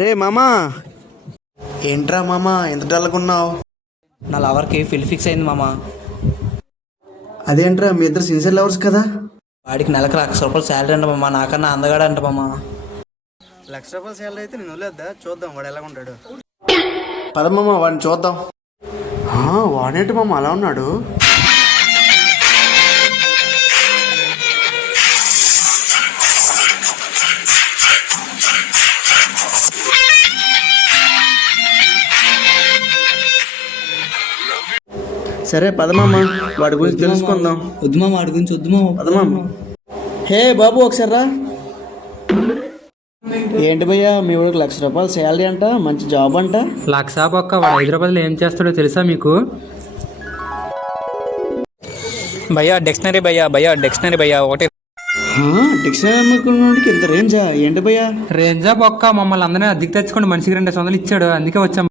రే మామా, ఏంట్రా మామా ఎంత డల్గున్నావు? నా లవర్కి ఫిల్ ఫిక్స్ అయింది మామ. అదేంట్రా మీ ఇద్దరు సిన్సియర్ లవర్స్ కదా? వాడికి నెలకు ₹1,00,000 శాలరీ అంట మామ. నాకన్నా అందగాడు అంట మామ. ₹1,00,000 శాలరీ అయితే నేను వదిలేద్దా? చూద్దాం వాడు ఎలా ఉంటాడు. పదమ్మా వాడిని చూద్దాం. వాడేంటి మామ అలా ఉన్నాడు? సరే పదమమ్మ, వాడి గురించి తెలుసుకుందాం. వద్దు మామ, వాడి గురించి వద్దు మామ. పదమమ్మ. హే బాబు ఒకసారి రా. ఏంటి భయ్యా మీ ఊరికి ₹1,00,000 శాలరీ అంట, మంచి జాబ్ అంట. లక్షా పక్క వాడు హైదరాబాద్లో ఏం చేస్తాడో తెలుసా మీకు? భయ్యా డిక్షనరీ భయ్యా, డిక్షనరీ భయ్యా ఒకటి. డిక్షనరీ అమ్ముకున్నోడికి ఇంత రేంజా? ఏంటి భయ్యా? రేంజా పక్క మమ్మల్ని అందరినీ అద్దెకి తెచ్చుకొని మనిషికి 200 ఇచ్చాడు, అందుకే వచ్చాం.